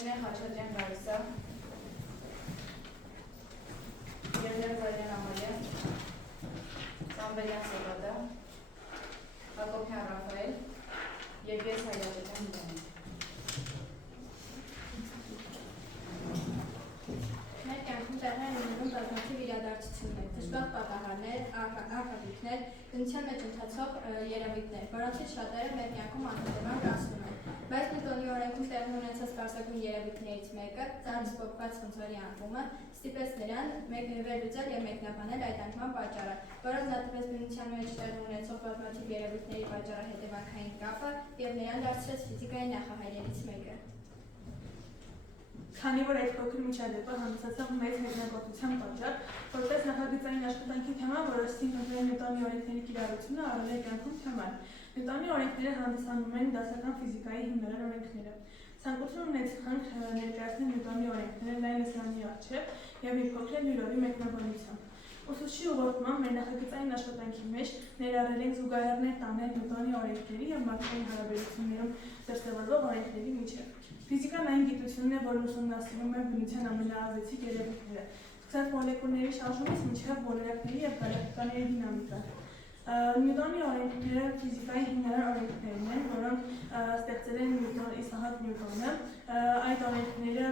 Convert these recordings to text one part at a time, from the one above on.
Նենե Խաչատրյան Լարիսա, Երդեր Զարյան Ամալիա, Սամբելյան Սևադա, Հակոբյան Ռաֆայել և ես Հայրապետյան Միլանի։ Մեր կյանքում տեղի են ունենում բազմաթիվ իրադարձություններ, դժբախտ պատահարներ, արտադրանքներ, բնության մեջ ընթացող երևույթներ, որոնցից շատերը մեր կյանքում անհետևանք անցնում են։ Բայց Նյուտոնի օրենքում տեղի ունեցած պարզագույն երևույթներից մեկը, ծանր սփոփված խնձորի անկումը, ստիպեց նրան վերլուծել և մեկնաբանել այդ անկման պատճառը, որով նա տվեց բնության մեջ տեղի ունեցող բազմաթիվ երևույթների պատճառահետևանքային կապը և նրան դարձրեց ֆիզիկայի նախահայրերից մեկը։ Քանի որ այդ փոքր միջադեպը հանդիսացավ մեծ հետնագործության պատճառ, որպես նախագծային աշխատանքի թեմա, որոշեցինք ընտրել Նյուտոնի օրենքների կիրառությունը առօրյա կյանքում թեման։ Նյուտոնի օրենքները հանդիսանում են դասական ֆիզիկայի հիմնարար օրենքները։ Ցանկություն ունեցանք ներկայացնել Նյուտոնի օրենքները լայն լսարանի առջև և մի փոքր լուրովի մեկնաբանությամբ։ Ուսուցչի ուղղորդմամբ մեր նախագծային աշխատանքի մեջ ներառել ենք զուգահեռներ տանել Նյուտոնի օրենքների և մարդկային հարաբերություններում դրսևորվող օրենքների միջև։ Ֆիզիկան այն գիտությունն է, որն ուսումնասիրում է բնության ամենաազդեցիկ երևույթները, սկսած մոլեկուլների շարժումից մինչև ոլորակների և գալակտիկաների դինամիկան։ Նյուտոնի օրենքները ֆիզիկայի հիմնարար օրենքներն են, որոնք ստեղծել են Իսահակ Նյուտոնը։ Այդ օրենքները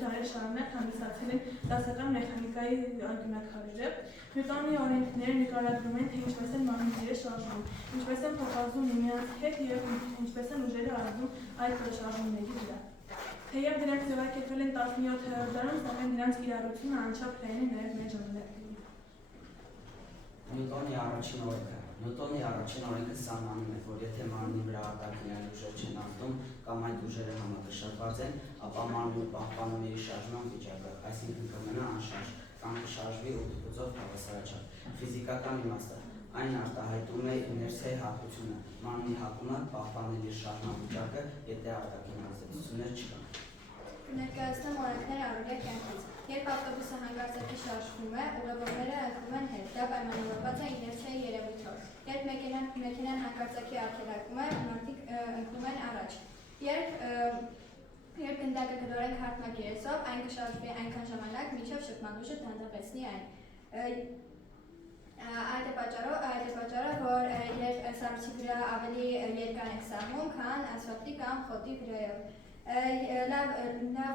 դարեր շարունակ հանդիսացել են դասական մեխանիկայի անկյունաքարերը։ Նյուտոնի օրենքները նկարագրում են, թե ինչպես են մարմինները շարժվում, ինչպես են փոխազդում միմյանց հետ և ինչպես են ուժերը ազդում այդ շարժումների վրա։ Թեև դրանք ձևակերպվել են 17-րդ դարում, սակայն դրանց կիրառությունը անչափ լայն է նաև մեր ժամանակներում։ Նյուտոնի առաջին օրենքը։ Նյուտոնի առաջին օրենքը սահմանում է, որ եթե մարմնի վրա արտաքինային ուժեր չեն ազդում կամ այդ ուժերը համակշռված են, ապա մարմինը պահպանում է իր շարժման վիճակը, այսինքն կմնա անշարժ կամ կշարժվի օդուծով հավասարաչափ։ Ֆիզիկական իմաստը այն արտահայտում է իներցիայի հատկությունը, մարմնի հակումը պահպանել իր շարժման վիճակը, եթե արտաքին ազդեցություններ չկան։ Ներկայացնում օրենքները առօրյա կյանքից։ Երբ ավտոբուսը հանկարծակի շարժվում է, ուղևորները ընկնում են հետ, դա պայմանավորված է իներցիայի երևույթով։ Երբ մեքենան հանկարծակի արգելակում է, մարդիկ ընկնում են առաջ։ Երբ գնդակը կդորենք հարթնակերեսով, այն կշարժվի այնքան ժամանակ, մինչև շփման ուժը դանդաղեցնի այն։ Այդ է պատճառը, որ երբ սառույցի վրա ավելի երկար ենք սահմում, քան ասֆալտի կամ խոտի վրայով։ Լավ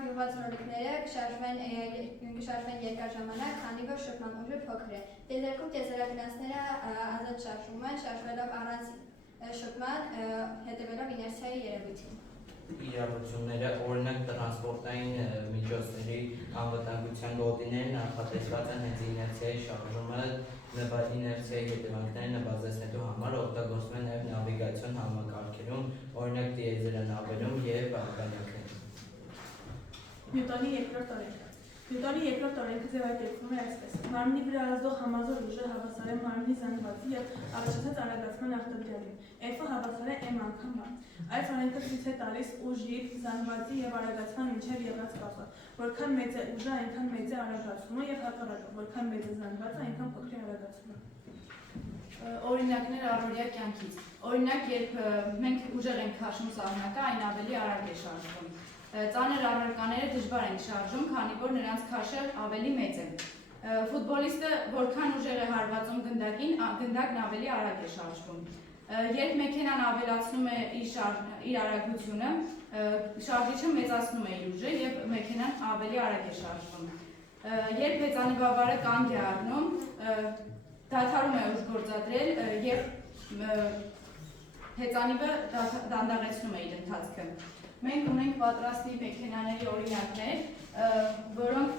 յուղված ռոլիկները կշարժվեն երկար ժամանակ, քանի որ շփման ուժը փոքր է։ Տիեզերքում տիեզերագնացները ազատ շարժվում են, շարժվելով առանց շփման, հետևելով իներցիայի երևույթին։ Իրավությունները, օրինակ տրանսպորտային միջոցների անվտանգության գոտիները նախատեսված են հենց իներցիայի շարժումը, իներցիայի հետևանքները նվազեցնելու համար օգտագործվում են նաև նավիգացիոն համակարգերում, օրինակ տիեզերանավերում և արգելակներում։ Նյուտոնի երկրորդ օրենքը։ Նյուտոնի երկրորդ օրենքը ձևակերպվում է այսպես. մարմնի վրա ազդող համազոր ուժը հավասար է մարմնի զանգվածի և առաջացած արագացման արտադրյալին, F-ը հավասար է M անգամ M։ Այս օրենքը ցույց է տալիս ուժի, զանգվածի և արագացման միջև եղած կապը։ Որքան մեծ է ուժը, այնքան մեծ է արագացումը և հակառակը, որքան մեծ է զանգվածը, այնքան փոքր է արագացումը։ Օրինակներ առօրյա կյանքից։ Օրինակ, երբ մենք ուժեղ ենք քաշում սահնակը, այն ավելի արագ է շարժվում։ Ծանր առարկաները դժվար են շարժում, քանի որ նրանց քաշը ավելի մեծ է։ Ֆուտբոլիստը որքան ուժեղ է հարվածում գնդակին, գնդակն ավելի արագ է շարժվում։ Երբ մեքենան ավելացնում է իր արագությունը, շարժիչը մեծացնում է իր ուժը և մեքենան ավելի արագ է շարժվում։ Երբ հեծանիվավարը կանգ է առնում, դադարում է ուժ գործադրել և հեծանիվը դանդաղեցնում է իր ընթացքը։ Մենք ունենք պատրաստի մեքենաների օրինակներ, որոնք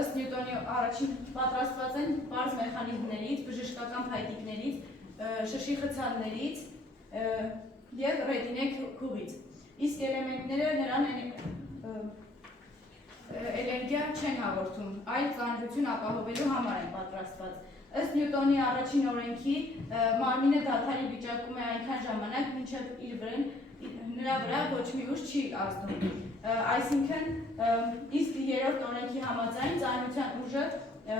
ըստ Նյուտոնի առաջին պատրաստված են պարզ մեխանիզմներից, բժշկական փայտիկներից, շշի խցաններից և ռետինե քուղից։ Իսկ էլեմենտները նրան էներգիա չեն հաղորդում, այլ ծանրություն ապահովելու համար են պատրաստված։ Ըստ Նյուտոնի առաջին օրենքի, մարմինը դադարի վիճակում է այնքան ժամանակ, մինչև նրա վրա ոչ մի ուժ չի ազդում։ Այսինքն, իսկ երրորդ օրենքի համաձայն ծանրության ուժը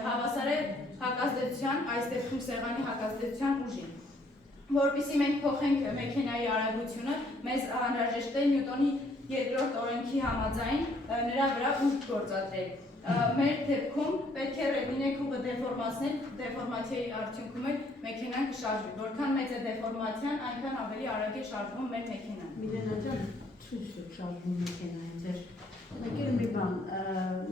հավասար է հակազդեցության, այս դեպքում սեղանի հակազդեցության ուժին։ Որպեսզի մենք փոխենք մեքենայի արագությունը, մեզ անհրաժեշտ է Նյուտոնի 2-րդ օրենքի համաձայն նրա վրա ուժ գործադրել։ Մեր դեպքում պետք է ռետինե քուղը դեֆորմացիայի արդյունքում էլ մեքենան կշարժվի։ Որքան մեծ է դեֆորմացիան, այնքան ավելի արագ է շարժվում մեր մեքենան։ Միլենա ջան, ցույց շարժվում մեքենային ձեր։ Եկել մի բան,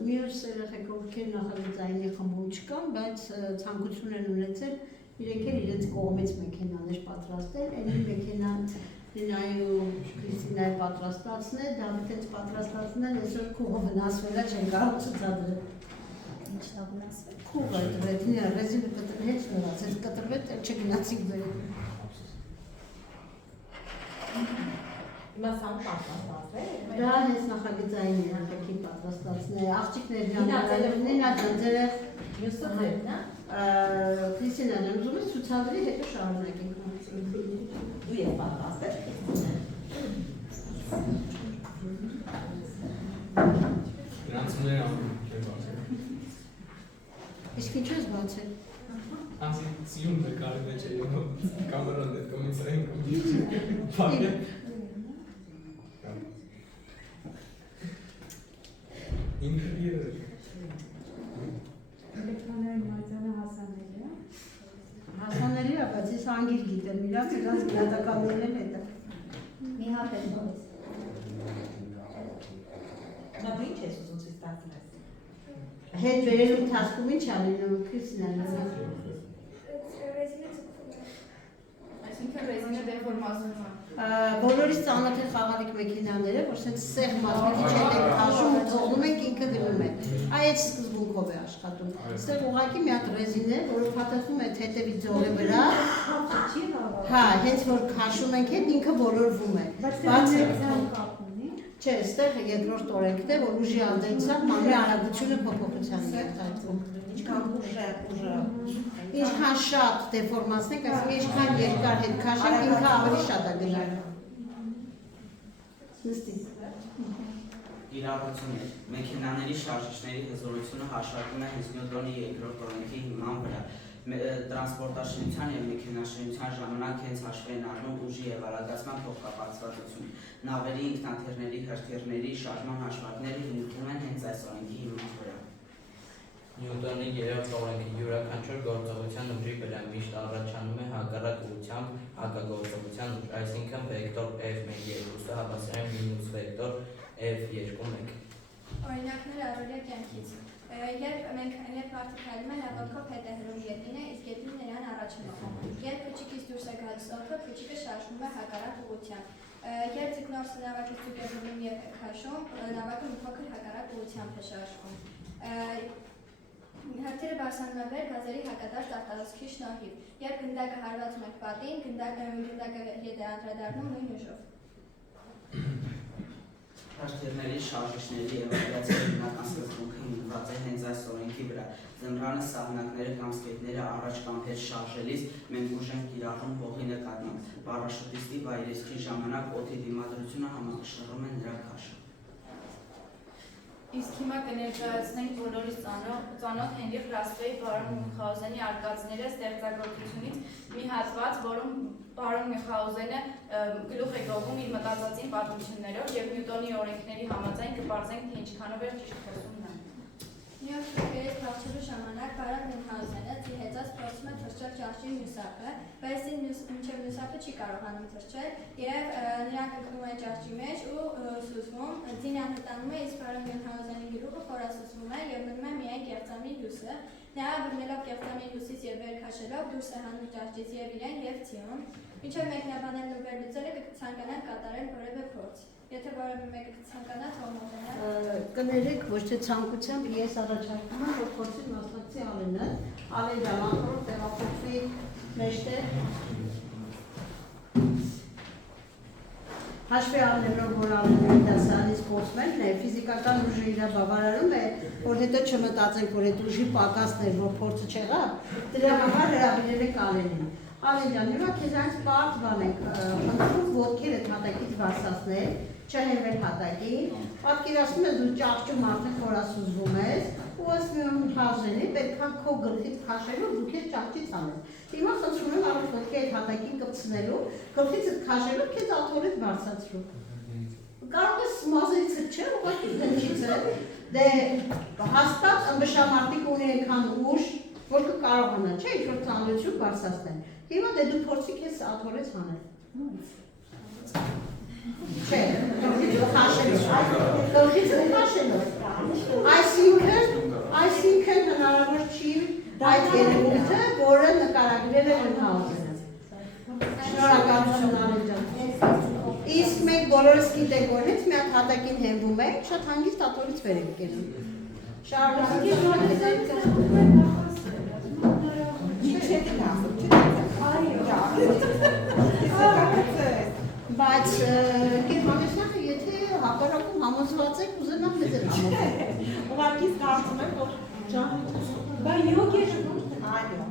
մյուս երեխեք ովքեր նախագծային խմբում չկան, բայց ցանկություն են ունեցել իրենք էլ իրենց կողմից մեքենաներ պատրաստել, այն մեքենան Լինայու Քրիստինայի պատրաստածն է, Դավիթ էլ պատրաստածն է, այսօր քուղը վնասվել է, չեն կարող ցուցադրել։ Ինչն է վնասվել։ Քուղը դրեցին, ռեզինը կտրվեց, նորացեց, կտրվեց, չգնացիք բերել։ Հիմա սա պատրաստած է։ Դա հենց նախագծային երեխեքի պատրաստածն է, աղջիկներ Նինա ձերը Մյուսը ձերն է։ Քրիստինան ուզում է ցուցադրի, հետո շարունակենք։ Դու ես պատրաստել։ Նրանցումներ անում չեն բացել։ Իսկ ինչ ես բացել։ Անցի սիում նկարի մեջ է եղել կամերան հետ կոմիսային կոմիսիա։ Ֆակե։ Ինքնիրը։ Էլեկտրոնային մայթանը հասանելի է։ Հասանելի է, բայց ես անգիր գիտեմ, իրանց գնահատականներն է դա։ Մի հատ է տալիս։ Նա դու ինչ ես ուզում ցույց տալիս։ Հետ վերելու ընթացքում ինչ անենում Քրիստինան։ Այսինքն ռեզինը դեֆորմացվում է։ Բոլորից ծանոթ է խաղալիք մեքենաները, որ սենց սեղ մազմիկի չետ եք քաշում ու թողնում եք ինքը գնում է։ Այդ սկզբունքով է աշխատում։ Այստեղ ուղղակի մի հատ ռեզին է, որը փաթաթվում է թեթևի ձողի վրա։ Հա, հենց որ քաշում ենք հետ ինքը բոլորվում է։ Բայց չէ, այստեղ երկրորդ օրենքն է, որ ուժի անդեցավ մանրի արագությունը փոփոխության է ենթարկվում։ Ինչքան ուժը Ինչքան շատ դեֆորմացնենք, այսինքն ինչքան երկար հետ քաշենք, ինքը ավելի շատ է գնալ։ Նստի։ Իրավացում է, մեքենաների շարժիչների հզորությունը հաշվարկվում է հենց Նյուտոնի երկրորդ օրենքի հիման վրա։ Տրանսպորտաշինության և մեքենաշինության ժամանակ հենց հաշվի են առնում ուժի և արագացման փոխկապակցվածություն։ Նավերի, ինքնաթիռների, հրթիռների շարժման հաշվարկները հիմնվում են հենց այս օրենքի հիման վրա։ Նյուտոնի երրորդ օրենքի յուրաքանչյուր գործողության ուժի վրա միշտ առաջանում է հակառակ ուղղությամբ հակագործողության ուժ, այսինքն վեկտոր F1-2-ը հավասար է մինուս վեկտոր F2-1։ Օրինակներ առօրյա կյանքից։ Երբ մարդը քայլում է, հավատքով հետ է հրում ետինը, իսկ ետինը նրան առաջ է մղում։ Երբ փուչիկից դուրս է գալիս օդը, փուչիկը շարժվում է հակառակ ուղղությամբ։ Երբ ձկնորսը նավակից դուրս է գնում և քաշում, նավակը մի փոքր հակառակ ուղղությամբ է շարժվում։ Հրթիռը բարձրանում է վեր գազերի հակադարձ արտադրքի շնորհիվ։ Երբ գնդակը հարվածում է պատին, գնդակը ետ է անդրադառնում նույն ուժով։ Հրթիռների շարժիչների և ավիացիայի հիմնական սկզբունքը հիմնված է հենց այս օրենքի վրա։ Ձմռանը սահնակները կամ սկետները առաջ կամ հետ շարժելիս մենք ուժ ենք կիրառում հողի նկատմամբ։ Պարաշուտիստի վայրէջքի ժամանակ օդի դիմադրությունը համակշռում է նրա քաշը։ Իսկ հիմա կներկայացնենք բոլորիս ծանոթ Հենրիխ Ռասպեի բարոն Մյունխաուզենի արկածները ստեղծագործությունից մի հատված, որում բարոն Մյունխաուզենը գլուխ է գովում իր մտածածին պատմություններով և Նյուտոնի օրենքների համաձայն կպարզենք, թե ինչքանով էր ճիշտ խոսում նա։ Մյուս թրքերից փախչելու ժամանակ բարոն Մյունխաուզենը ձիհեծած փորձում է թռչել ճահճի մյուսակը, բայց մինչև մյուսակը չի կարողանում թռչել, երբ նրանք ընկնում են ճահճի մեջ ու սուզվում, ձին անհետանում է, իսկ բարոն Մյունխաուզենի գլուխը խորասուզվում է և մնում է միայն կեղծամի լույսը, նա բռնելով կեղծամի լույսից և վեր քաշելով դուրս է հանում ճահճից և իրեն և ձիուն, մինչև մեկնաբանելն ու վերլուծելը կցանկանան կատարել որևէ փորձ։ Եթե որևէ մեկը կցանկանա թողնողենալ։ Կներեք ոչ թե ցանկությամբ ես առաջարկում եմ, որ փորձի մասնակցի Ալենը, Ալեն ջան, տեղափոխվի մեջտեղ։ Հաշվի առնելով, որ Ալենի դասարանից փոխվելն է, ֆիզիկական ուժը իր բավարարում է, որ հետո չմտածենք, որ այդ ուժի պակասն էր, որ փորձը չեղավ, դրա համար հրավիրել եք Ալենին։ Ալեն ջան, հիմա քեզանից պարզ բան ենք խնդրում ոտքերը հատակից բարձրացնել, չհենվել հատակին, պատկերացնում ես դու ճահճում արդեն խորասուզվում ես, ու ասում եմ Հազենի, պետք է քո գլխից քաշելով դու քեզ ճահճից անես։ Հիմա խնդրում եմ առանց ոտքի այդ հատակին կպցնելու, գլխիցդ քաշելով քեզ աթոռից բարձրացրու։ կարող ես մազերիցը չէ, ուղղակի դնչից է, դե հաստատ ըմբշամարտիկ ունի այնքան ուժ, որ կկարողանա, չէ, ինչ-որ ծանրություն բարձրացնել։ Հիմա դե դու փորձի քեզ աթորից հանել։ Չէ, գլխից քաշելով։ Այսինքն հնարավոր չի այդ երևույթը, որը նկարագրել է Մյունհաուզենը։ Շնորհակալություն Անեն ջան։ Իսկ մենք բոլորս գիտենք, որ հենց մի հատ հատակին հենվում ենք, շատ հանգիստ աթորից վեր ենք կենում։ Բայց Գերմանիացիները եթե հակառակում համոզված եք, ուզենամ մեզ էլ համոզել։ Ուղղակի կարծում եմ, որ Բա յոգերը այո։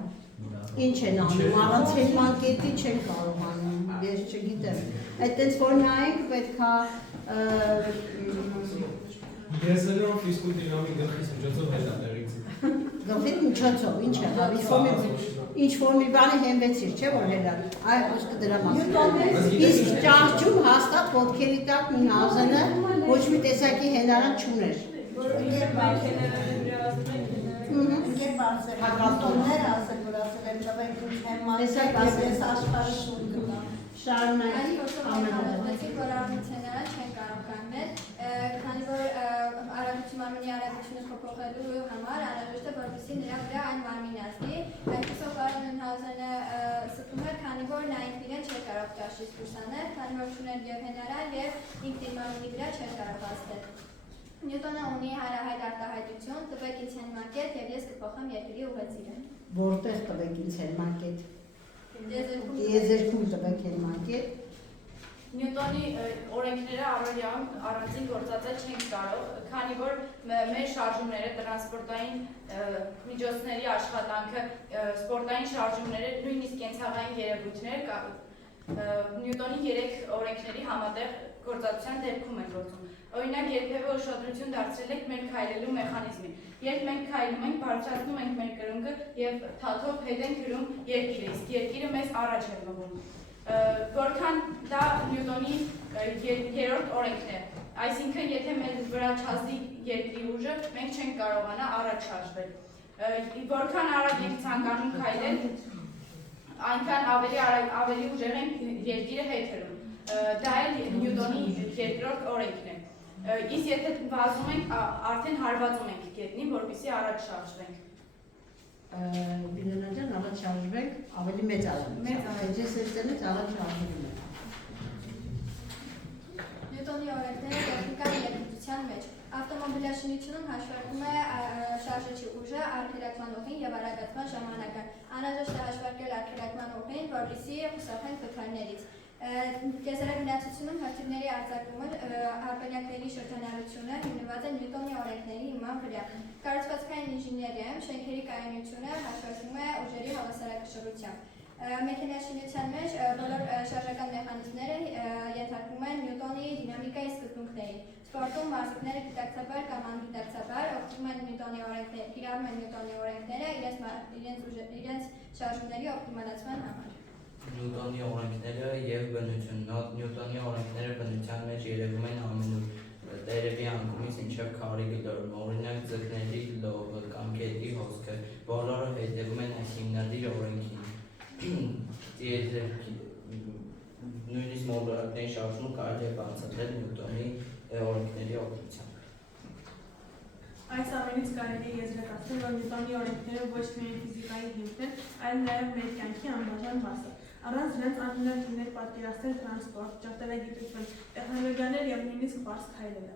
Ինչ են անում, առանց հելմանկետի չեն կարողանում, ես չգիտեմ։ Այդտենց որ նայենք պետքա Ես էլ եմ ֆիզկուլ դինամիկ գլխից միջոցով հետա տեղից։ գլխի միջոցով, ինչ է, ինչ որ մի բանի հենվեցիր, չէ՞ որ հելա։ Այ խոսքը դրա մասին։ Իսկ ճահճում հաստատ ոտքերի տակ Մյունհաուզենը ոչ մի տեսակի հենարան չուներ։ Ինքեր բարձր հակատոններ ասել, որ ասել են տվեք ինչ հեմանք, ես աշխարհը շուտ Շարունակի Ամենամեծիկ որ արարությունները չեն կարող կաննել, քանի որ մարմնի արագությունը փոփոխելու համար անհրաժեշտ է որպեսզի նրա վրա այն մարմինը ազդի, այսպիսով կարող Մյունհաուզենը ստում էր, քանի որ նա ինքն իրեն չէր կարող ճաշից դուրս անել, քանի որ չուներ եւ հենարան եւ ինքն իր մարմնի վրա չէր կարող ազդել։ Նյուտոնը ունի հարահայտ արտահայտություն, տվեք ինձ հենմակետ եւ ես կփոխեմ երկրի ուղեծիրը։ Որտեղ տվեք ինձ հենմակետ։ Տիեզերքում տվեք հենմակետ։ Նյուտոնի օրենքները առօրյայում առանձին գործածել չենք կարող, քանի որ մեր շարժումները, տրանսպորտային միջոցների աշխատանքը, սպորտային շարժումները, նույնիսկ կենցաղային երևույթներ Նյուտոնի 3 օրենքների համատեղ գործածության դեպքում են գործում։ Օրինակ, երբևէ ուշադրություն դարձրել եք մեր քայլելու մեխանիզմին։ Երբ մենք քայլում ենք, բարձրացնում ենք մեր կրունկը եւ թաթով հետ ենք հրում երկիրը, իսկ երկիրը մեզ առաջ է մղում։ Որքան դա Նյուտոնի 3-րդ օրենքն է։ Այսինքն, եթե մեր վրա չազդի երկրի ուժը, մենք չենք կարողանա առաջ շարժվել։ Որքան արագ ենք ցանկանում քայլել, այնքան ավելի ուժեղ ենք երկիրը հետ հրում։ Դա էլ Նյուտոնի 2-րդ օրենքն է։ Իսկ եթե վազում ենք, արդեն հարվածում ենք գետնին, որպեսզի առաջ շարժվենք։ Բինանա ջան, առաջ շարժվենք, ավելի մեծ արագ։ Ես այստեղից առաջ շարժվում եմ։ Նյուտոնի օրենքները տեխնիկայի երկրության մեջ։ Ավտոմոբիլաշինությունում հաշվարկում է շարժիչի ուժը, արգելակման ուղին եւ արագացման ժամանակը։ Անհրաժեշտ է հաշվարկել արգելակման ուղին, որպեսզի խուսափենք վթարներից։ Կեզարագնացությունում հրթիռների արձակումը արգելակների շրջանառությունը հիմնված է Նյուտոնի օրենքների հիման վրա։ Կառուցվածքային ինժեներիայում շենքերի կայունությունը հաշվարկվում է ուժերի հավասարակշռությամբ։ Մեքենաշինության մեջ բոլոր շարժական մեխանիզմները ենթարկվում են Նյուտոնի դինամիկայի սկզբունքներին։ Սպորտում մարզիկները գիտակցաբար կամ անգիտակցաբար օգտվում են Նյուտոնի օրենքները, կիրառում են Նյուտոնի օրենքները իրենց շարժումների օպտիմալացման համար։ Նյուտոնի օրենքները եւ բնությունը։ Նյուտոնի օրենքները բնության մեջ երևում են ամենուր, տերևի անկումից մինչև քարի գլորում, օրինակ ձկների լովը կամ գետի հոսքը, բոլորը հետևում են այս հիմնադիր օրենքին։ Նույնիսկ մոլորակների շարժումը կարելի է բացատրել Նյուտոնի օրենքների օգնությամբ։ Այս ամենից կարելի է եզրակացնել, որ Նյուտոնի օրենքները ոչ միայն ֆիզիկայի հիմքն են, այլ նաև մեր կյանքի անբաժան մասը։ Առանց դրանց անհնար լիներ պատկերացնել տրանսպորտ, ճարտարագիտություն, տեխնոլոգիաներ եւ նույնիսկ բարձ քայլելը։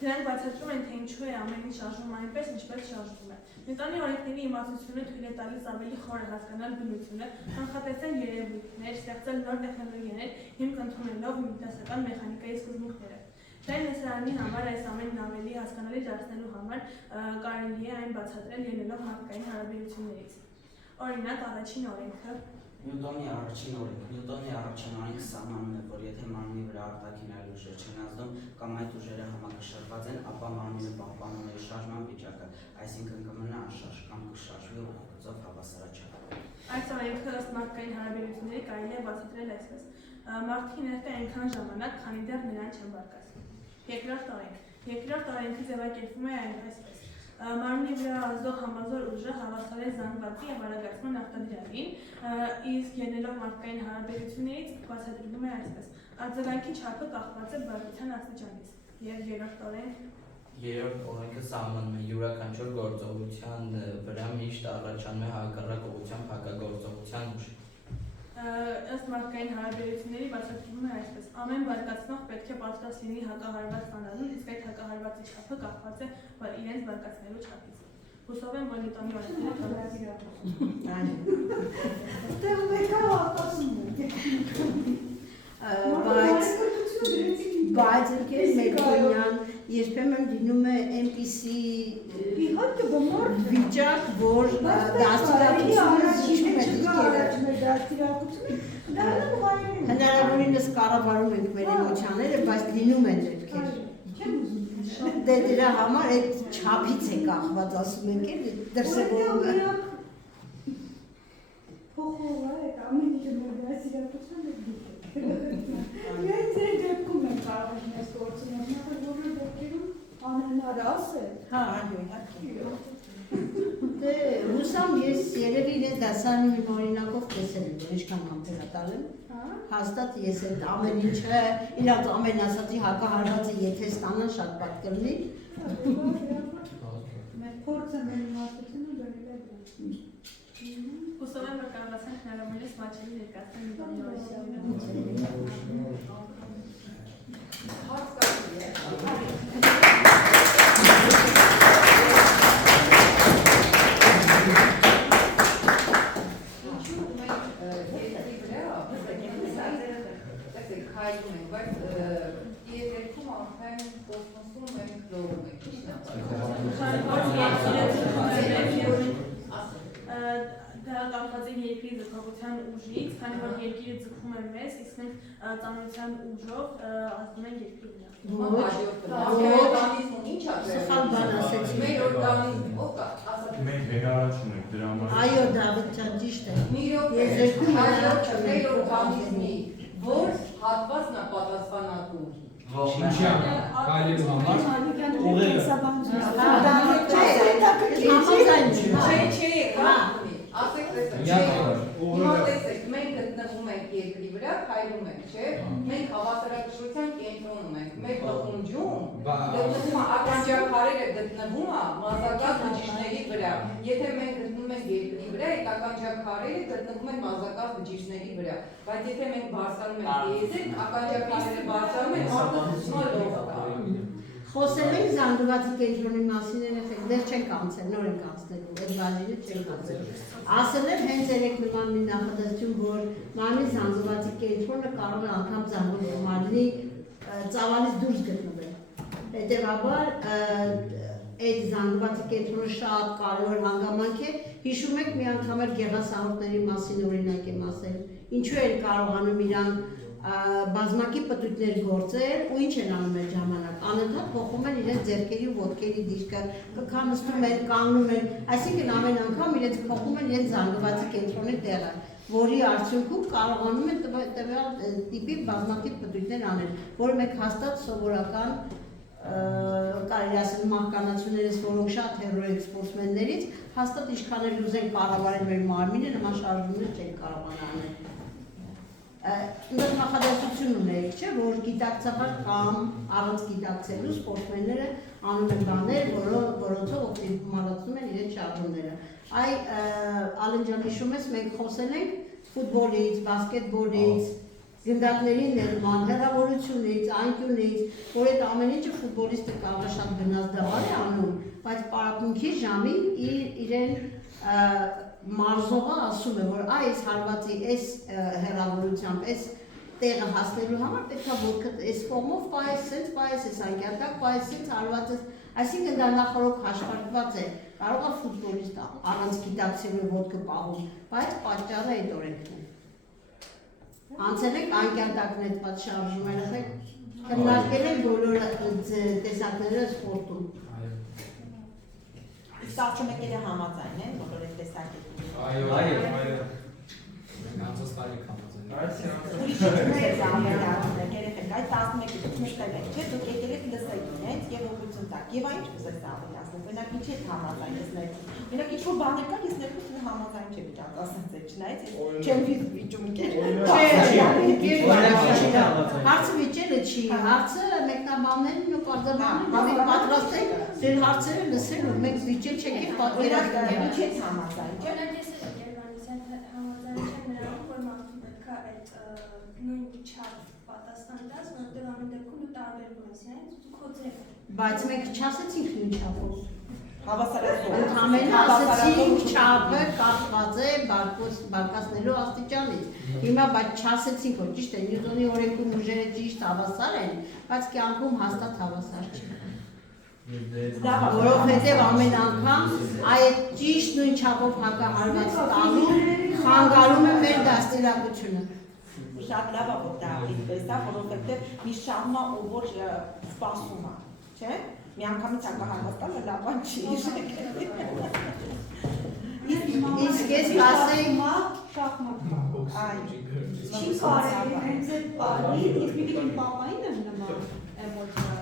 Դրանք բացատրում են, թե ինչու է ամեն ինչ շարժվում այնպես, ինչպես շարժվում է։ Նյուտոնի օրենքների իմացությունը թույլ է տալիս ավելի խորը հասկանալ բնությունը, կանխատեսել երևույթներ, ստեղծել նոր տեխնոլոգիաներ, հիմք ընդունելով դասական մեխանիկայի սկզբունքները։ Դրանց լսարանի համար այս ամենն ավելի հասկանալի դարձնելու համար կարելի է այն բացատրել ելնելով մարդկային հարաբերություններից։ Օրինակ, առաջին օրենքը Նյուտոնի առաջին օրենքը սահմանում է, որ եթե մարմնի վրա արտաքին այլ ուժեր չեն ազդում կամ այդ ուժերը համակշռված են, ապա մարմինը պահպանում է շարժման վիճակը, այսինքն կմնա անշարժ կամ կշարժվի ուղղագծով հավասարաչափ։ Այս օրենքը ըստ մարդկային հարաբերությունների կարելի է բացատրել այսպես։ Մարդիկ ներկա այնքան ժամանակ, քանի դեռ նրան չեն բարկացնում։ Երկրորդ օրենք։ Երկրորդ օրենքը ձևակերպվում է այսպես. Մարմնի վրա ազդող համազոր ուժը հավասար է զանգվածի եւ արագացման արտադրյալին, իսկ ելնելով մարդկային հարաբերություններից բացատրվում է այսպես. Արձագանքի չափը կախված է բարձրության աստիճանից։ Եվ երրորդ օրենք Երրորդ օրենքը սահմանում է յուրաքանչյուր գործողության վրա միշտ առաջանում է հակառակ ուղղությամբ հակագործողության ուժ։ Ըստ մարդկային հարաբերությունների բացատրվում է այսպես. ամեն բարկացնող պետք է պատրաստ լինի հակահարված ստանալուն, իսկ այդ հակահարվածի չափը կախված է իրենց բարկացնելու չափից։ Հուսով եմ, որ Նյուտոնի օրենքները բայց մեկոնյան երբեմն լինում է այնպիսի վիճակ, որ դաստիարակությունը զիջում է դիրքերը։ Հնարավորինս կառավարում ենք մեր էմոցիաները, բայց լինում են դեպքեր։ Դե դրա համար այդ չափից է կախված, ասում ենք, դրսևորում է։ Փոխողա է, ամեն ինչը մեր դաստիարակությունը դուք եք։ Ես ձեր դեպքում եմ կարող ես գործում, որը դեպքերում անհնար ասել։ Հա, իհարկե։ Դե հուսամ ես երևի իրեն դասարանի մի օրինակով տեսել եմ, որ ինչքան համբերատար եմ։ Հաստատ ես այդ ամեն ինչը, իրաց ամեն ասածի հակահարվածը եթե ստանան շատ բաց կլինի։ Մեր փորձը մեր իմաստությունը դրել է դա։ Հուսով եմ, որ կարողացանք հնարավորինս մատչելի ներկայացնել Նյուտոնի Դա կապված է երկրի ձգողության ուժից, քանի որ երկիրը ձգում է մեզ, իսկ մենք ծանրության ուժով ազդում ենք երկրի վրա։ Սխալ բան ասեցի։ Մեր օրգանիզմը մենք հերարաչում ենք դրա համար։ Այո, Դավիթ ջան, ճիշտ է։ մեր օրգանիզմի որ հատվածն է պատասխանատու։ Ինչի՞ կարելի համար Տեսեք, մենք գտնվում ենք երկրի վրա, քայլում ենք, չէ՞։ Մենք հավասարակշռության կենտրոնում ենք։ Մեր պղունջում գտնվում է ականջակարերը գտնվում է մազակած բջիջների վրա։ Եթե մենք գտնվում ենք երկրի վրա, այդ ականջակարերը գտնվում են մազակած բջիջների վրա։ Բայց եթե մենք բարձրանում ենք եզրիկ, ականջակարերը բարձրանում են մազակած Խոսել ենք զանգվածի կենտրոնի մասին, երեխեք, դեռ չենք անցել, նոր ենք անցնելու, այդ բաժինը չենք անցել։ Ասել եմ հենց երեք նման մի նախադասություն, որ մարմնի զանգվածի կենտրոնը կարող է անգամ զանգված մարմնի ծավալից դուրս գտնվել։ Հետևաբար այդ զանգվածի կենտրոնը շատ կարևոր հանգամանք է։ Հիշում եք մի անգամ էլ գեղասահորդների մասին օրինակ եմ ասել, ինչու են կարողանում իրանք բազմակի պտույտներ գործել ու ինչ են անում այդ ժամանակ, անընդհատ փոխում են իրենց ձեռքերի ու ոտքերի դիրքը, կքանստում են, կանգնում են, այսինքն ամեն անգամ իրենց փոխում են իրենց զանգվածի կենտրոնի տեղը, որի արդյունքում կարողանում են տվյալ տիպի բազմակի պտույտներ անել, որը մենք հաստատ սովորական կարելի ասել մահկանացուներից, որոնք շատ հեռու են սպորտսմեններից, հաստատ ինչքան էլ ուզենք կառավարել մեր մարմինը, նման շարժումներ չեն կարողանա անել։ Մեր նախադասություն ունենք, չէ, որ գիտակցաբար կամ առանց գիտակցելու սպորտսմենները անում են բաներ, որոնցով օպտիմալացնում են իրենց շարժումները։ Այ Ալեն ջան, հիշում ես, մենք խոսել ենք ֆուտբոլից, բասկետբոլից, գնդակների ներման, հեռավորությունից, անկյունից, որ այդ ամեն ինչը ֆուտբոլիստը կարող է շատ գնազդաբար է անում, բայց պարապմունքի ժամին իրեն մարզողը ասում է, որ այս հարվածի, այս հեռավորությամբ, այս տեղը հասնելու համար պետք է ոտքը այս կողմով պայես, սենց պայես, այս անկյատակ պայես, սենց հարվածես, այսինքն դա նախորոք հաշվարկված է, կարող է ֆուտբոլիստը առանց գիտակցելու ոտքը պահում, բայց պատճառը այդ օրենքն է։ Անցել եք անկյատակն այդ պատ շարժում երեխեք, քննարկել եք բոլոր տեսակները սպորտում։ Իսկ աղջամեկերը համաձայն են բոլոր այդ տեսակետները։ Այո։ Մենք անցած տարի համաձայն Ուրիշ ամենալավն երեխեք, այդ 11-ից մշտել եք, չէ, դուք եկել եք լսեք ինձ եւ ուղղություն տակ։ Եվ այն չկսես ավելացնել, մենակ ինչ եք համաձայն ես ներքուս։ Մենակ ինչ որ բաներ կա, ես ներքուս համաձայն չեմ ճած, ասած եք, չնայած ես չեմ վիճում Հարցը վիճելը չի, հարցը մեկնաբաններն ու պատասխաններն պատրաստ եք ձեր հարցերը լսելու, մեկ վիճել չեք եւ պատկերացնել։ Ինչ եք համաձայն, չէ՞։ նույն չափ պատասխան տաս, որովհետև ամեն դեպքում դու տարբերվում ես, քո ձևը։ Բայց մենք չասեցինք նույն չափով։ Հավասարացում։ Ընդհանրապես ասեցինք չափը կախված է բարկացնելու աստիճանից։ Հիմա բայց չասեցինք, որ ճիշտ է, Նյուտոնի օրենքում ուժերը ճիշտ հավասար են, բայց կյանքում հաստատ հավասար չեն։ Որովհետև ամեն անգամ այդ ճիշտ նույն չափով հակահարված տալու խանգարում է մեր դաստիարակությունը։ Շատ լավ է որ դա այդպես է, որովհետև մի շահմա ով որ սպասում է, չէ՞։ Մի անգամից հակահարվածը լավ բան չի։ Իսկ ես ասեի շախմատ։ Այ Չի կարելի հենց այդ բանի, ես մի քիչ պապային եմ նման էմոցիա։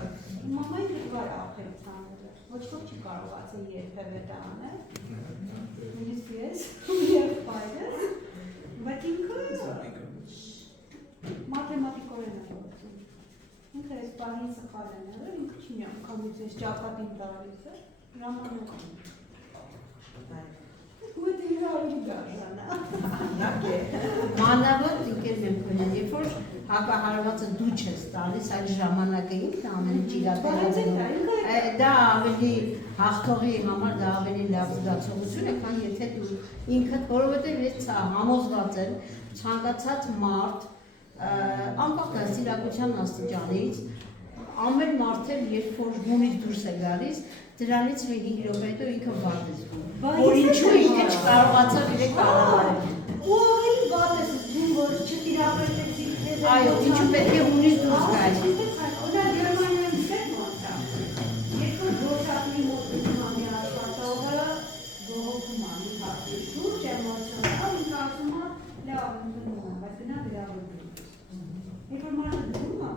Մամային դժվար ախելց անել։ Ոչ ոք չի կարողացել երբևէ դա անել։ Նույնիսկ ես ու եղբայրս, բայց ինքը մաթեմատիկորեն է գործում։ Ինքը այս բանին սխալ է եղել, ինքը չի մի անգամից ես ճակատին տալիս է, ժամանակ է։ Ու դա իրարու գարժանա։ Մանավանդ ինքերն եմ քնած, երբ որ հակահարվածը դու չես տալիս, այդ ժամանակը ինքն ամեն ինչ իրականացնում։ Դա ավելի հաղթողի համար դա ավելի լավ զգացողություն է, քան եթե դու ինքդ, որովհետև ես համոզված եմ, ցանկացած մարդ անկախ դաստիարակության աստիճանից, ամեն մարդ էլ երբ որ գումից դուրս է գալիս, դրանից մի 5 րոպե հետո ինքը վատ է զգում, որ ինչու ինքը չկարողացավ իրեն կառավարել։ Ոյ, վատ ես զգում, որ չտիրապետեցիք ձեզ։ Այո, ինչու պետք է ունից դուրս գայ։ Օրինակ Գերմանիայում դեպք մոտա։ Երբ որ գործակնի մոտ ուսումնի աշխատողը բողոքում է մի հատի շուրջ էմոցիոնալ, ինքը ասում է, լավ, ընդունում եմ, բայց գնա վիրավորվի։ Երբ որ մարդը դնում է,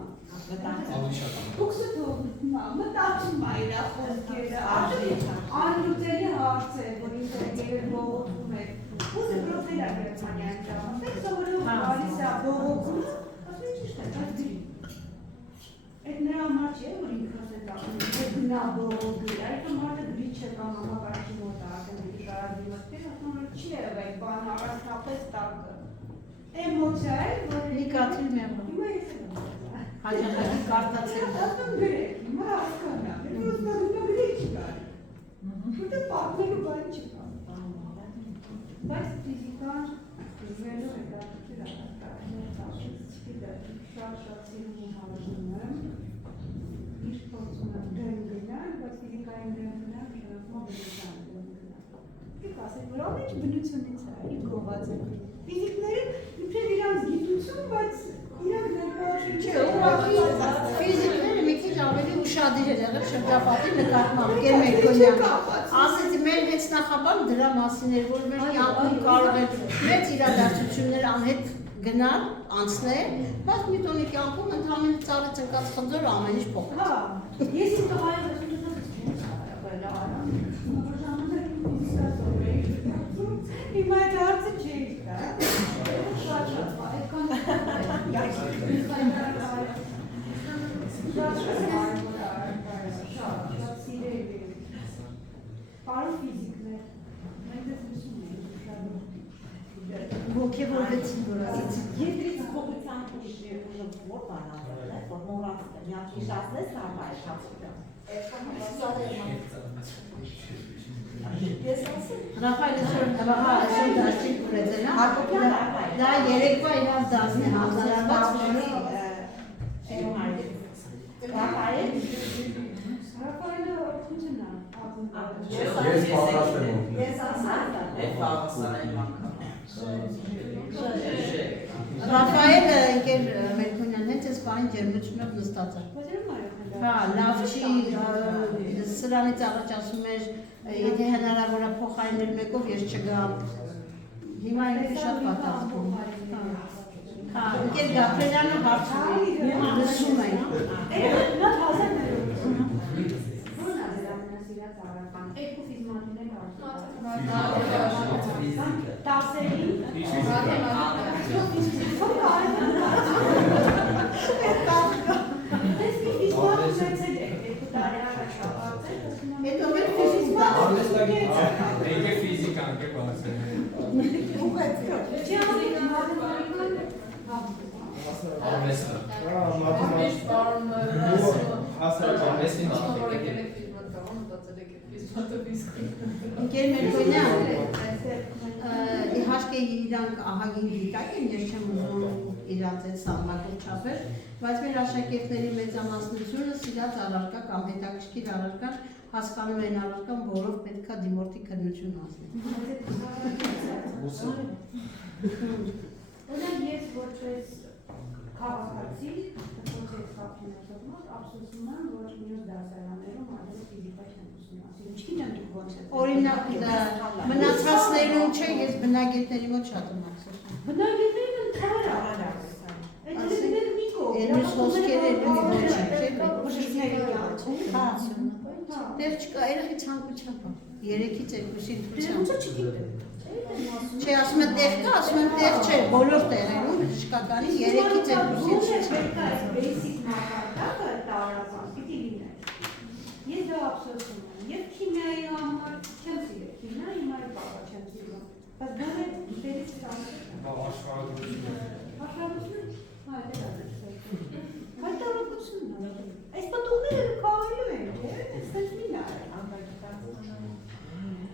ուքսը թողնում է, մտածում է իր խոսքերը, անլուծելի հարց է, որ ինքը եկել բողոքում է։ Ու դպրոցներ է Գերմանիայում ճամփ, դեռ սովորող գալիս է բողոքում, ասում է ճիշտ է, բայց գրի։ Այդ նրա համար չէ, որ ինքը ասել է, որ գնա բողոքի, այդ մարդը գրի չէ կամ համակարգի մոտ է, ասել է շարադի մտքեր, ասում որ չի եղել այդ բանը առանձնապես տակը։ Էմոցիա է, որ Նիկաթիլ մեղմ։ հիմա ես եմ Հաջողակի կարտացել։ ասում գրեք, հիմա հասկանամ, ես ուստադունը գրի չկար։ Որտե պատմելու բան չկա։ Բայց ֆիզիկան զվերով է գաղթիր ակարգներ տաշից, շատ սիրում ու հավատում եմ, իր փորձում եմ դեմ գնալ, բայց ֆիզիկային դեմ գնալ, շնորհվում բնության դեմ գնալ։ Եվ ասել, որ ամեն ինչ բնությունից է, իր գոված է։ Ֆիզիկները իբրև իրանց գիտություն, բայց իրանք ներկայացում Ֆիզիկները մի քիչ ավելի ուշադիր են եղել շրջապատի նկատմամբ, Գեր Մերկոնյանը։ Ասեցի, մեր հեծնախաբան դրա մասին էր, որ մեր կյանքում կարող են մեծ իրադարձություններ անհետ գնալ, անցնել, բայց Նյուտոնի կյանքում ընդհանրապես ծառից ընկած խնձոր ամեն ինչ փոխվեց։ Հա, ես իմ տղայով ասում եմ, որ արա։ Հիմա այդ հարցը չի կա։ Շատ այդքան շատ սիրելի պարոն ֆիզիկներ մենք դες լսում ենք շատ Ոգևորվեցին, որ ասեցի։ Եդրից փոխության ուժը որ բանալն է, որ մոռացել եմ, միած հիշացնես նա այդ հարցը։ Ռաֆայել այսօր նվահա այսօր դաշտին կուրեցել, դա երեկվա իրար դասն է հանձնարարված Ռաֆայելը օգնություն է Ես պատրաստ եմ օգնել։ Ես ասած Այդ բաղասարային անգամ։ Ռաֆայելը ընկեր Մերկոնյան հենց այս բանի ջերմությունով նստած է։ Հա, լավ չի, սրանից առաջ ասում էր, եթե հնարավոր է փոխարինել մեկով, ես չգամ։ Հիմա ինքը շատ պատասխանում։ Ընկեր Գաբրելյանը հարցրի, լսում ենք։ Նա թազան է լսում։ Ո՞րն է դրա ամենասիրած առարկան։ Երկու ֆիզմատներ հարցնում։ Տասերին։ Հետո մեր ֆիզիկա։ Եկե ֆիզիկան կը Ընկեր Մերկոնյան, իհարկե իրանք ահագին գիտակ են, ես չեմ ուզում իրանց այդ սահմակել չափել, բայց մեր աշակերտների մեծամասնությունը սիրած առարկա կամ հետաքրքիր առարկա հասկանում են առարկան, որով պետքա դիմորդի քննություն ասնի։ Օրինակ ես որպես քաղաքացի, որպես քաղաքացի ափսոսում եմ, որ մյուս դասարաններում այլևս ֆիզիկա չեն ուսումնասիրում։ Չգիտեմ դուք ոնց եք։ Օրինակ մնացածներում չէ, ես բնագետների մոտ շատ եմ ափսոսում։ Բնագետներն ընդհանուր առարակ։ Այդ Նիկո։ Երես խոսքերը դու չէ, դեռ չկա, երեխի ցանկությամբ է։ 3-ից 2-ի ընդրությամբ։ Չէ, ասում եմ տեղ կա, ասում եմ տեղ չէ, բոլոր տեղերում բժշկականի 3-ից 2-ի ընդրությամբ։ Basic մակարդակը տարածան պիտի լիներ։ Ես դա ափսոսում եմ։ Եվ քիմիայի համար չեմ սիրել, քիմիայի հիմա բավա չեմ սիրում։ Բայց դա դերից ստացվում։ Աշխատություն։ Հա, դա է։ Հայտարարությունն է։ Այս պատուղները կարելի են, չէ՞։ Այստեղ մի նա է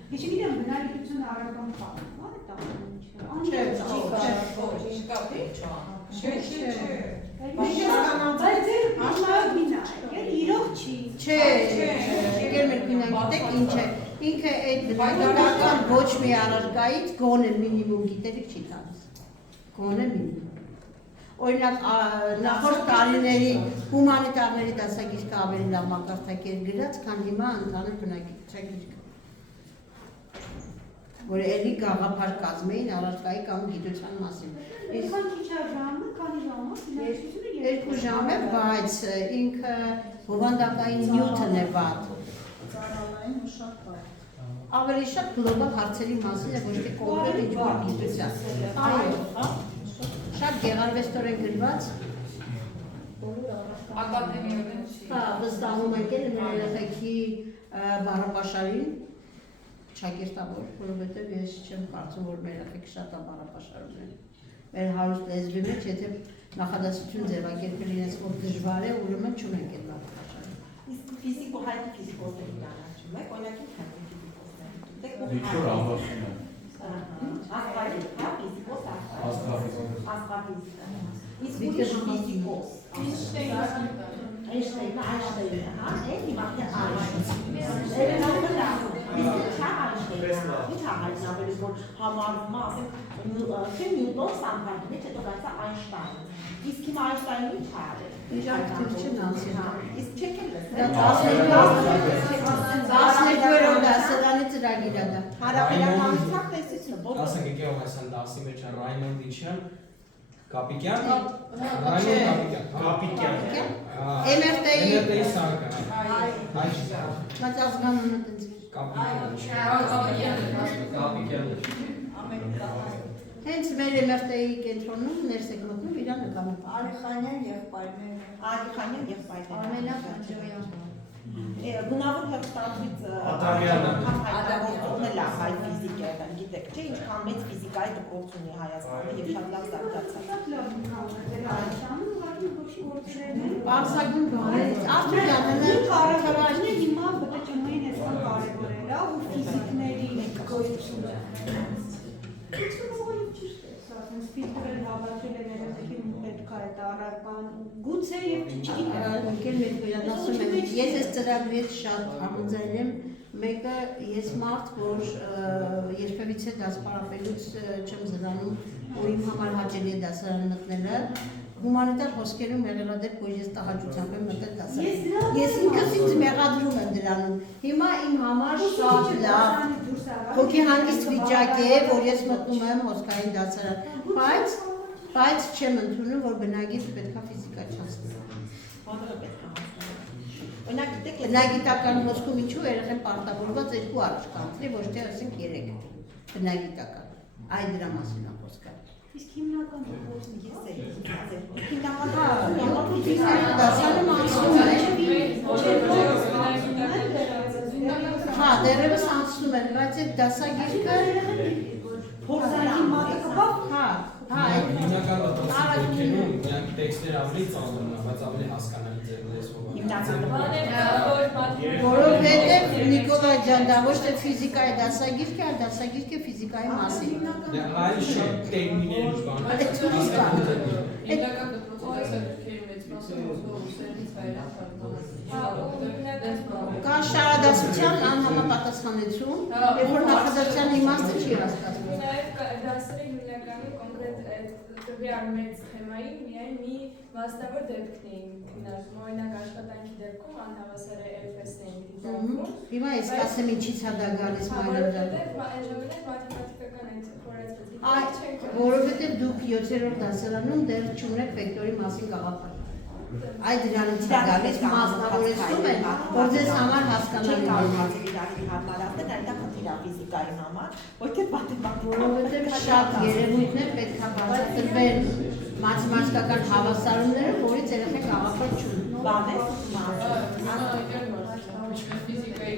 Ես չգիտեմ բնագիտություն առարկան խաղում, այդ Ինքը այդ բնագիտական ոչ մի առարկայից գոնե մինիմում գիտելիք չի տալիս, գոնե մինիմում։ Օրինակ նախորդ տարիների հումանիտարների դասագիրքը ավելի լավ մակարդակի էր գրած, քան հիմա ընդհանուր բնագիտության գիրքը, որ էլի գաղափար կազմեին առարկայի կամ գիտության մասին։ Քան քիչ է ժամը, քանի ժամ է, 2 ժամ է, բայց ինքը բովանդակային նյութն է վատ։ Ծառալային ու շատ բարդ։ Ավելի շատ գլոբալ հարցերի մասին է, ոչ թե կոնկրետ ինչ-որ գիտության։ Այո, շատ գեղարվեստորեն գրված։ Ակադեմիորեն չի։ Հա, վստահում ենք էլ մեր երեխեքի բառապաշարին շակերտավոր, որովհետև ես չեմ կարծում, որ մեր երեխեքը շատ բառապաշարում են։ Մեր հարուստ լեզվի մեջ, եթե նախադասություն ձևակերպել իրենց որ դժվար է, ուրեմն չունենք այդ բառապաշարը։ Իսկ ֆիզիկո հայտնի ֆիզիկոսների ճանաչում եք, օրինակ ինչ հայտնի ֆիզիկոսներ։ Դիքոր ամբողջն է։ Աստղագետ, հա, ֆիզիկոս, աստղաֆիզիկ։ Իսկ ուրիշ ֆիզիկոս։ Einstein, հա, էլի մատը Einstein, որ համարվում է, ասենք, թե Նյուտոն սանքարդի մեջ հետո գացա Այնշտայնը։ Իսկ հիմա Այնշտայնը ինչ է արել։ Իրանք թույլ չեն ասել։ Իսկ չեք էլ լսել։ 12-րդ դասարանի ծրագիր է դա։ Հարաբերականությամբ տեսությունը բոլոր։ Ասենք եկել եմ այսան դասի մեջ Ռայմոն Դիչյան, Կապիկյան, Ռայմոն Կապիկյան։ MRT-ի սարքը։ բայց ազգանունը տենց Հենց մեր MRT-ի կենտրոնում ներս եք մտնում իրա նկարը։ Արիխանյան եղբայրներ։ Արիխանյան եղբայրներ։ Արմենա Խանջոյան։ Բնավոր հեղստացույց հայտարարողն է լավ հայ ֆիզիկայական, գիտեք, չէ, ինչքան մեծ ֆիզիկայի դպրոց ունի Հայաստանը եւ շատ լավ զարգացած։ Պարսագուն բաներից, արդյունքները Կառավարությունը հիմա ԲՏՃՄ-ին այսքան կարևորել է ու ֆիզիկների գոյությունը։ Ֆիլտրել հավաքել է ներեցի պետք է այդ առարկան, գուցե եւ չգիտեմ։ Եկել մեր վերան ասում եմ, ես այս ծրագրի հետ շատ համաձայն եմ, մեկը ես մարդ, որ երբևիցե դասպարապելուց չեմ զրանում, ու իմ համար հաճելի է դասարան մտնելը, հումանիտար խոսքերում եղել է դեպք, որ ես տհաճությամբ եմ մտել դասարան։ Ես ինքս ինձ մեղադրում եմ դրանում։ Հիմա իմ համար շատ լավ հոգեհանգիստ վիճակ է, որ ես մտնում եմ հոսքային դասարան, բայց չեմ ընդունում, որ բնագիծ պետքա ֆիզիկա չհասնի։ Բոլորը պետք է հասնեն։ Օրինակ գիտեք, Բնագիտական հոսքում ինչու երեխեն պարտավորված 2 առաջ կանցնի, ոչ թե ասենք 3 բնագիտական։ Այ դրա մասին է խոսքը։ իսկ հիմնական փոփոխությունը ես Հիմնական դասարանում անցնում է։ Հա, դերևս անցնում են, բայց այդ դասագիրքը փորձարկի մատը կպավ, հա, Հիմնական դասակարգերում նրանք տեքստեր ավելի ծանր են, բայց ավելի հասկանալի ձևով լեզվով։ Որովհետև Նիկոլայ ջան, դա ոչ թե ֆիզիկայի դասագիրք է, այլ դասագիրք է ֆիզիկայի մասին։ Դա այլ շատ տերմիներ բան։ Հիմնական դասակարգերի մեծ մասը ուսերից Կա շարադասության անհամապատասխանություն, երբ որ նախադասության իմաստը չի հասկացվում։ Նաև դասերը հիմնականում կոնկրետ տվյալ մեծ թեմայի միայն մի մասնավոր դեպքն էին քննարկում, օրինակ աշխատանքի դեպքում անհավասար է FS-ն էին դիտարկում։ Հիմա ես կասեմ ինչից է դա գալիս Մայրան ջան։ Այն ժամանակ մաթեմատիկական այդ խորացված Որովհետև դուք 7-րդ դասարանում դեռ չունեք վեկտորի մասին գաղափար։ Այդ դրանից է գալիս մասնավորեցնում են, որ ձեզ համար հասկանալի որովհետև շատ երևույթներ պետք է բացատրվեն մաթեմատիկական հավասարումները, որից երեխեք գաղափար չունեն։ բան է, ֆիզիկայի